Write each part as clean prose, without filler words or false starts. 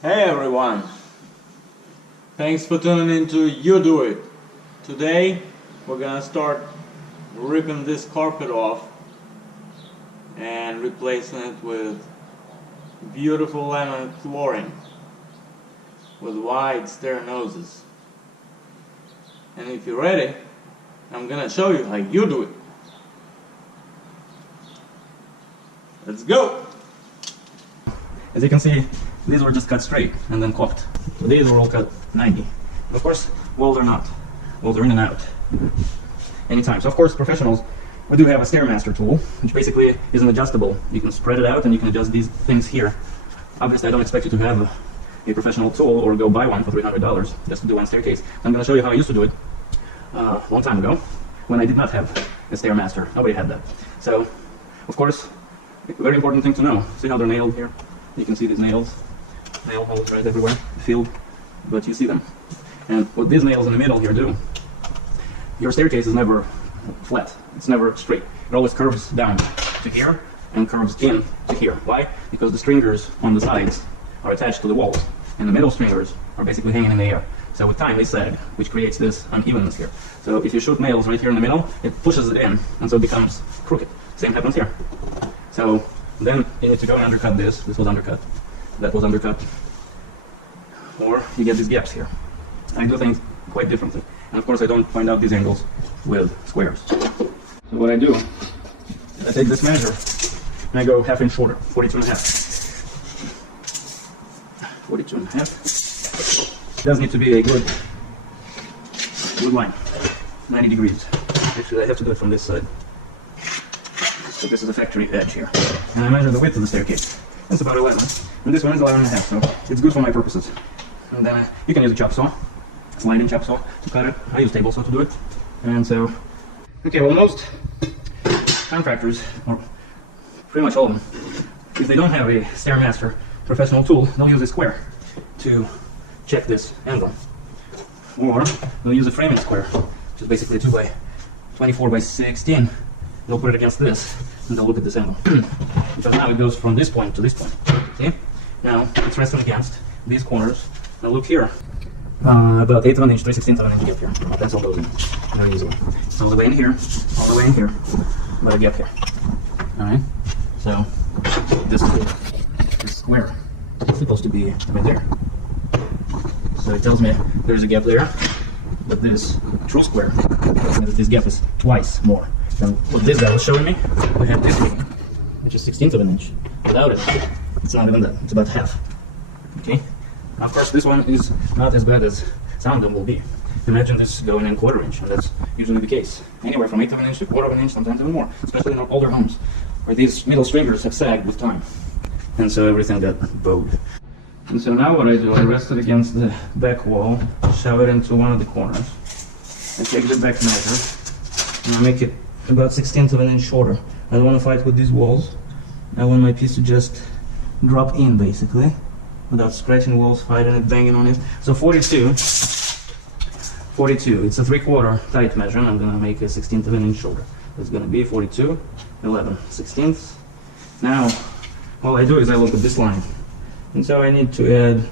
Hey everyone, thanks for tuning into YouDoIt. Today we're gonna start ripping this carpet off and replacing it with beautiful laminate flooring with wide stair noses. And if you're ready, I'm gonna show you how you do it. Let's go! As you can see, these were just cut straight and then caulked. So these were all cut 90. Of course, walls are not. Walls are in and out anytime. So of course, professionals, we do have a Stairmaster tool, which basically is an adjustable. You can spread it out and you can adjust these things here. Obviously, I don't expect you to have a professional tool or go buy one for $300 just to do one staircase. I'm going to show you how I used to do it a long time ago when I did not have a Stairmaster. Nobody had that. So, of course, very important thing to know. See how they're nailed here? You can see these nails. Nail holes right everywhere, field, but you see them. And what these nails in the middle here do, your staircase is never flat. It's never straight. It always curves down to here and curves in to here. Why? Because the stringers on the sides are attached to the walls, and the middle stringers are basically hanging in the air. So with time they sag, which creates this unevenness here. So if you shoot nails right here in the middle, it pushes it in, and so it becomes crooked. Same happens here. So then you need to go and undercut this. This was undercut. That was undercut. Or you get these gaps here. I do things quite differently. And of course I don't find out these angles with squares. So what I do, I take this measure and I go ½ inch shorter, 42 and a half. 42 and a half. It does need to be a good line, 90 degrees. Actually I have to do it from this side. So this is the factory edge here. And I measure the width of the staircase. It's about 11. And this one is 11 and a half, so it's good for my purposes. And then you can use a chop saw, sliding chop saw to cut it. I use table saw to do it. And so, okay, well most contractors, or pretty much all of them, if they don't have a Stairmaster professional tool, they'll use a square to check this angle. Or they'll use a framing square, which is basically 2 by 24 by 16. They'll put it against this, and they'll look at this angle. Because now it goes from this point to this point. See? Now it's resting against these corners. Now look here. About 1/8 of an inch, 3/16 of an inch gap here. My pencil goes in very easily. It's all the way in here, all the way in here, but a gap here. Alright? So this square is supposed to be right there. So it tells me there's a gap there, but this true square tells me that this gap is twice more. And what this guy was showing me, we have this one, which is 1/16 of an inch. Without it, it's not even that. It's about half. Okay? Now, of course, this one is not as bad as some of them will be. Imagine this going in 1/4 inch, and that's usually the case. Anywhere from 1/8 of an inch to 1/4 of an inch, sometimes even more, especially in older homes, where these middle stringers have sagged with time. And so everything got bowed. And so now what I do, I rest it against the back wall, shove it into one of the corners. I take the back measure, and I make it about 1/16 of an inch shorter. I don't want to fight with these walls. I want my piece to just drop in, basically, without scratching walls, fighting it, banging on it. So 42, it's a 3/4 tight measure, and I'm going to make a 1/16 of an inch shorter. It's going to be 42, 11/16. Now, all I do is I look at this line. And so I need to add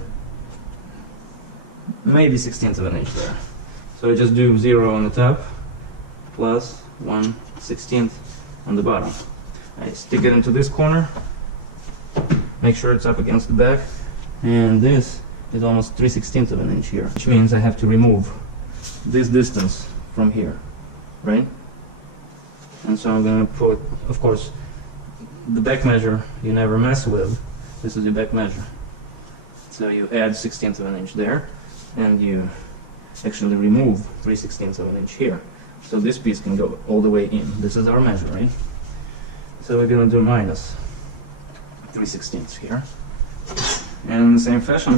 maybe 1/16 of an inch there. So I just do 0 on the top, plus 1/16 on the bottom. I stick it into this corner, make sure it's up against the back, and this is almost 3/16 of an inch here, which means I have to remove this distance from here, right? And so I'm going to put, of course, the back measure you never mess with. This is your back measure. So you add 1/16 of an inch there, and you actually remove 3/16 of an inch here. So this piece can go all the way in. This is our measure, right? So we're going to do minus 3/16 here. And in the same fashion,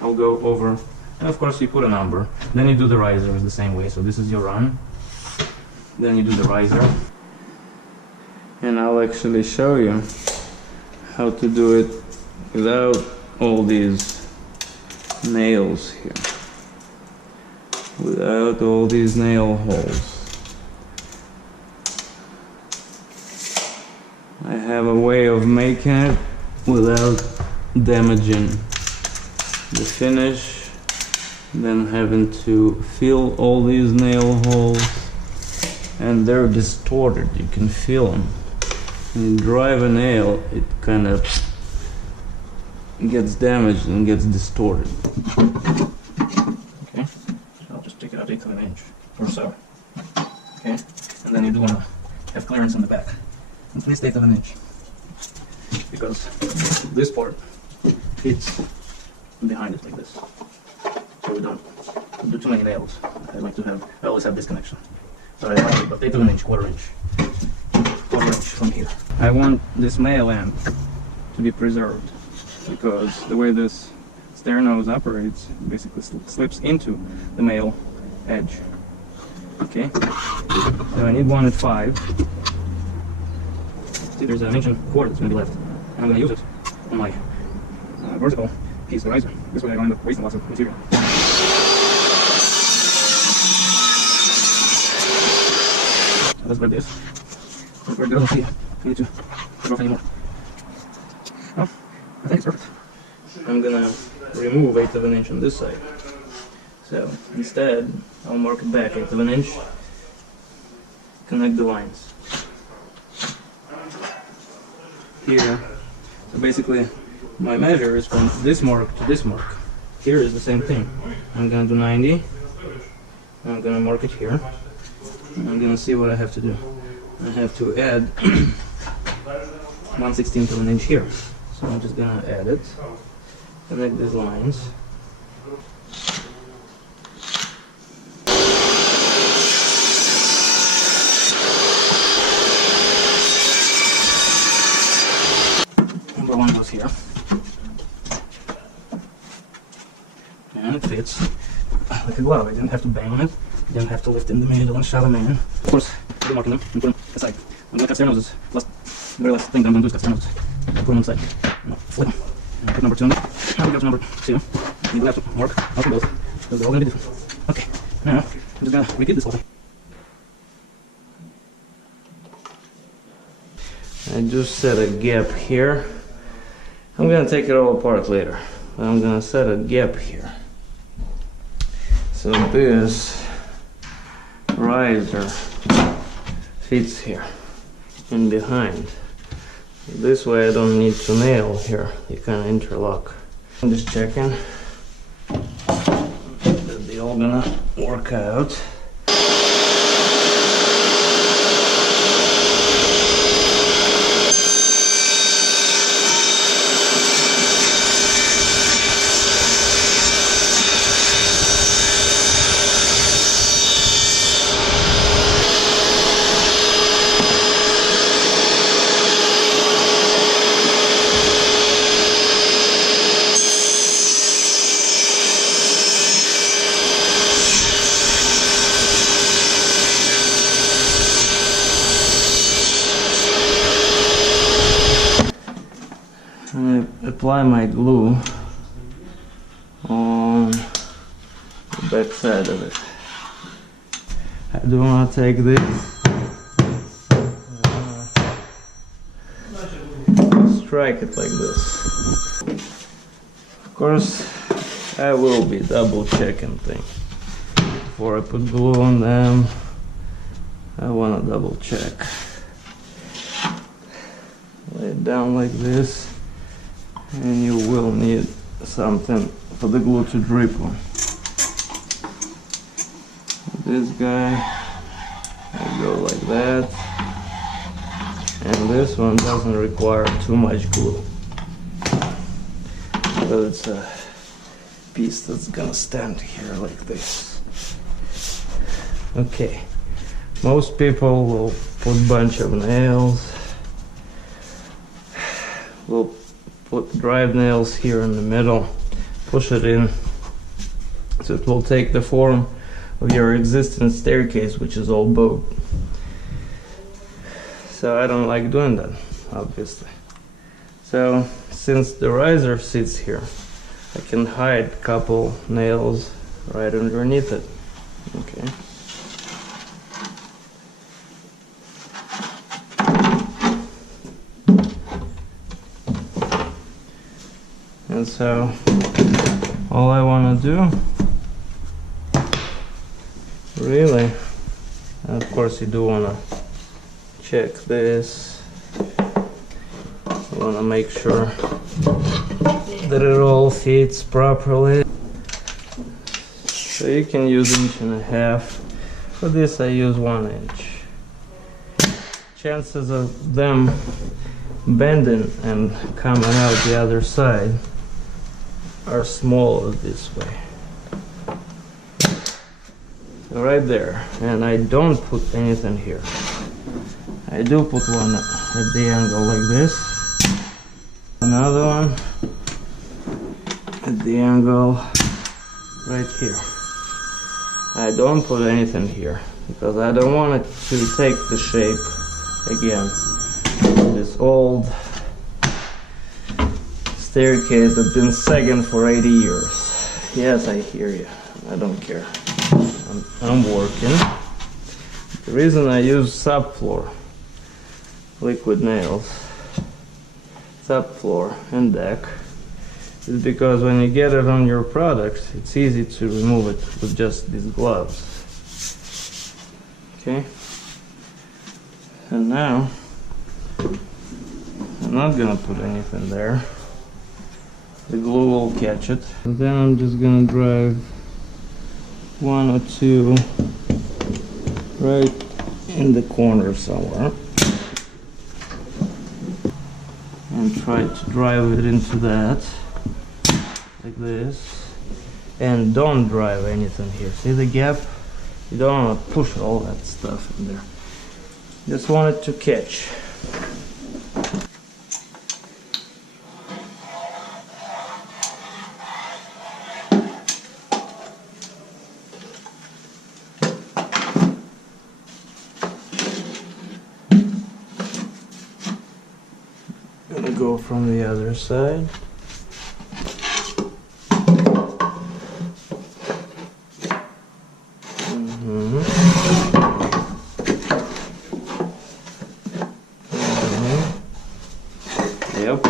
I'll go over, and of course you put a number. Then you do the riser the same way. So this is your run. Then you do the riser. And I'll actually show you how to do it without all these nails here. Without all these nail holes. I have a way of making it without damaging the finish, then having to fill all these nail holes, and they're distorted, you can feel them. When you drive a nail, it kind of gets damaged and gets distorted. Okay, so I'll just take it out 1/8 of an inch or so. Okay, and then you do want to have clearance on the back, at least 1/8 of an inch, because this part fits behind it like this, so we don't do too many nails. I always have this connection, so I like about 1/8 of an inch, quarter inch from here. I want this male end to be preserved, because the way this stair nose operates basically slips into the male edge. Okay, so I need one at 5. See, there's an 1.25 that's going to be left, and I'm going to use it on my vertical piece, the riser. This way I don't end up wasting lots of material. So that's like this. Where it goes, see, I need to take off anymore. Oh, I think it's perfect. I'm gonna remove 1/8 of an inch on this side. So instead, I'll mark it back 1/8 of an inch, connect the lines. Here, so basically my measure is from this mark to this mark. Here is the same thing. I'm gonna do 90, I'm gonna mark it here, and I'm gonna see what I have to do. I have to add 1/16 of an inch here. So I'm just gonna add it, connect these lines. Number 1 goes here. And it fits like a glove. I didn't have to bang on it. I didn't have to lift in the middle and shove them in. Of course, I'm marking them and put them aside. I'm gonna cut stair noses. The very last thing that I'm gonna do is cut stair noses. I'll put them on the side. Flip them. And put number 2 on there. Now we go to number 2. You will have to mark out for both, because they're all gonna be different. Okay, now I'm just gonna repeat this whole thing. I just set a gap here. I'm gonna take it all apart later, but I'm gonna set a gap here. So this riser fits here and behind. This way I don't need to nail here, you kind of interlock. I'm just checking that they all gonna work out. I'm going to apply my glue on the back side of it. I do want to take this, strike it like this. Of course, I will be double checking things. Before I put glue on them, I want to double check. Lay it down like this. And you will need something for the glue to drip on. This guy, I go like that, and this one doesn't require too much glue, but it's a piece that's gonna stand here like this. Okay, most people will put a bunch of nails, will put drive nails here in the middle, push it in, so it will take the form of your existing staircase, which is all bowed. So I don't like doing that, obviously. So since the riser sits here, I can hide a couple nails right underneath it. Okay. And so all I want to do, really, and of course you do want to check this. You want to make sure that it all fits properly. So you can use 1.5 inches. For this I use 1 inch. Chances of them bending and coming out the other side are smaller this way. So right there, and I don't put anything here. I do put one at the angle like this, another one at the angle right here. I don't put anything here because I don't want it to take the shape again. This old staircase that's been sagging for 80 years. Yes, I hear you. I don't care. I'm working. The reason I use subfloor, liquid nails, subfloor and deck, is because when you get it on your product, it's easy to remove it with just these gloves. Okay? And now, I'm not gonna put anything there. The glue will catch it. And then I'm just gonna drive 1 or 2 right in the corner somewhere. And try to drive it into that. Like this, and don't drive anything here. See the gap? You don't want to push all that stuff in there. Just want it to catch. Gonna go from the other side. Yep.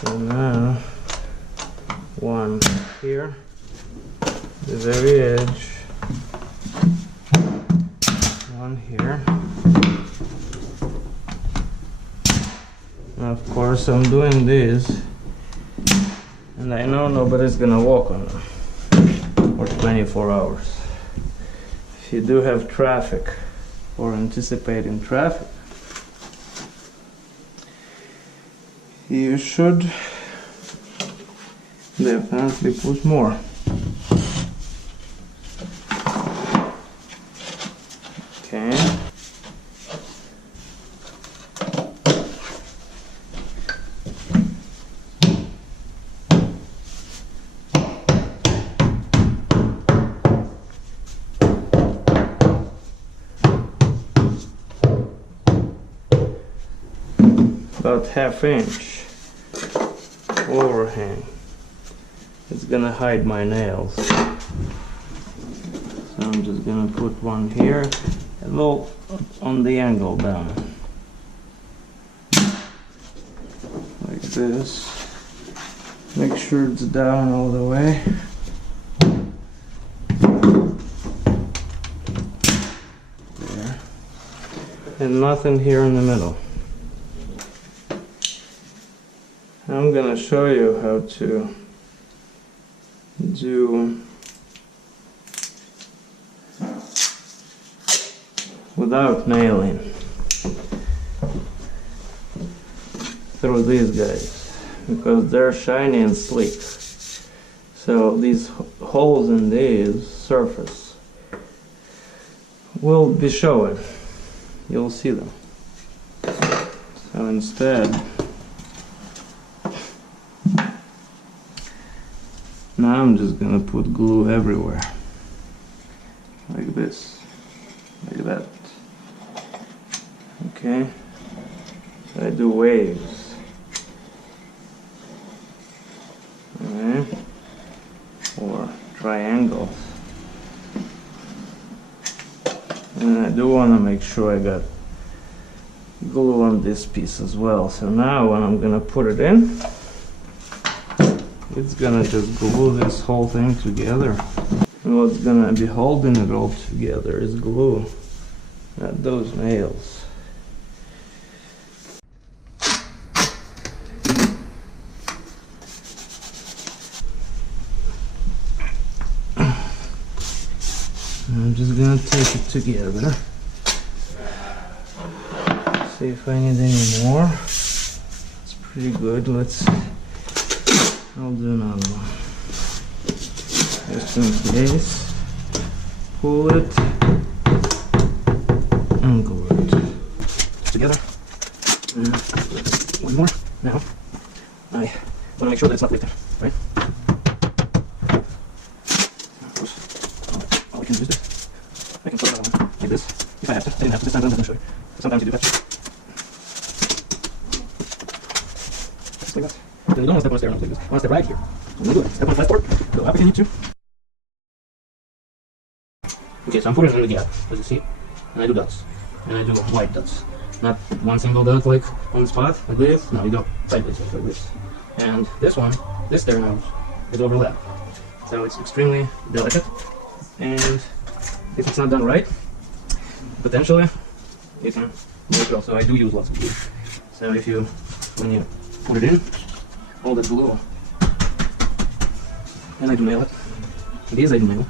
So now, one here, the very edge, one here. Now, of course, I'm doing this, and I know nobody's gonna walk on them for 24 hours. If you do have traffic or anticipating traffic, you should definitely put more. Okay. About 1/2 inch overhang. It's gonna hide my nails. So I'm just gonna put one here, a little on the angle down. Like this. Make sure it's down all the way. There. And nothing here in the middle. I'm gonna show you how to do without nailing through these guys, because they're shiny and sleek. So these holes in these surface will be showing. You'll see them. So instead, now I'm just gonna put glue everywhere, like this, like that. Okay, so I do waves. Okay, or triangles. And I do want to make sure I got glue on this piece as well. So now when I'm gonna put it in, it's gonna just glue this whole thing together. And what's gonna be holding it all together is glue, not those nails. I'm just gonna take it together. See if I need any more. It's pretty good. I'll do another one. Just in case. Pull it and glue it Together. One more. Now, I want to make sure that it's not lifted, right? Of course, I can use this. I can put it on like this if I have to. I didn't have to this time, but I'm going to show you. Sometimes you do that. Just like that. Then you don't want to step on a stair like this. You want to step right here. I'm going to do it. Step on a flat board. Go up if you need to. Okay, so I'm putting it in the gap, as you see. And I do dots. And I do white dots. Not one single dot like on the spot, like this. No, you go sideways like this. And this one, this stair nose, is overlapped. So it's extremely delicate. And if it's not done right, potentially you can break it off. So I do use lots of glue. So when you put it in, all that glue, and I do nail it. These I do nail.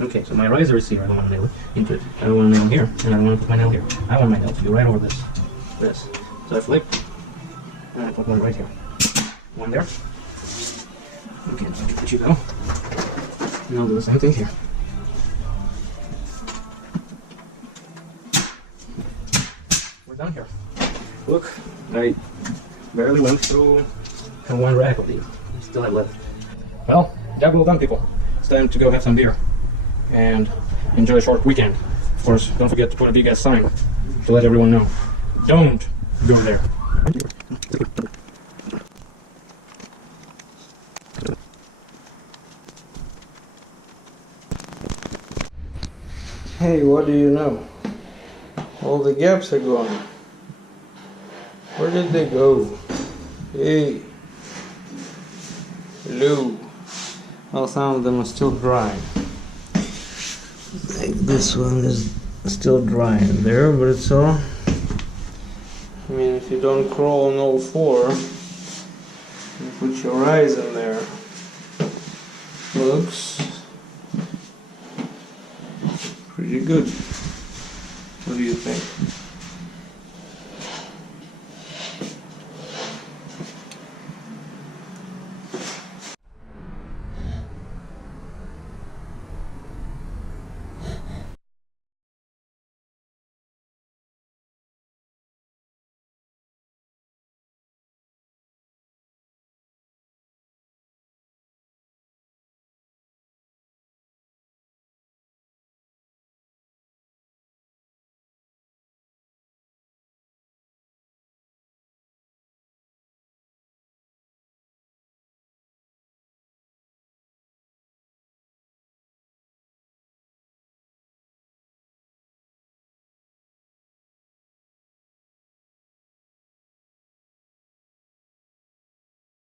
Okay, so my riser is here. I don't want to nail it into it. I don't want to nail here, and I don't want to put my nail here. I want my nail to be right over this. So I flip, and I put one right here. One there. Okay, so I can let you go. And I'll do the same thing here. We're done here. Look, I barely went through one rack of these. Still have left. Well, job well done, people. It's time to go have some beer and enjoy a short weekend. Of course, don't forget to put a big ass sign to let everyone know. Don't go there. Hey, what do you know? All the gaps are gone. Where did they go? Hey. Hello. Well, some of them are still dry. Like this one is still dry in there, but it's all... I mean, if you don't crawl on all four, you put your eyes in there. Looks pretty good. What do you think?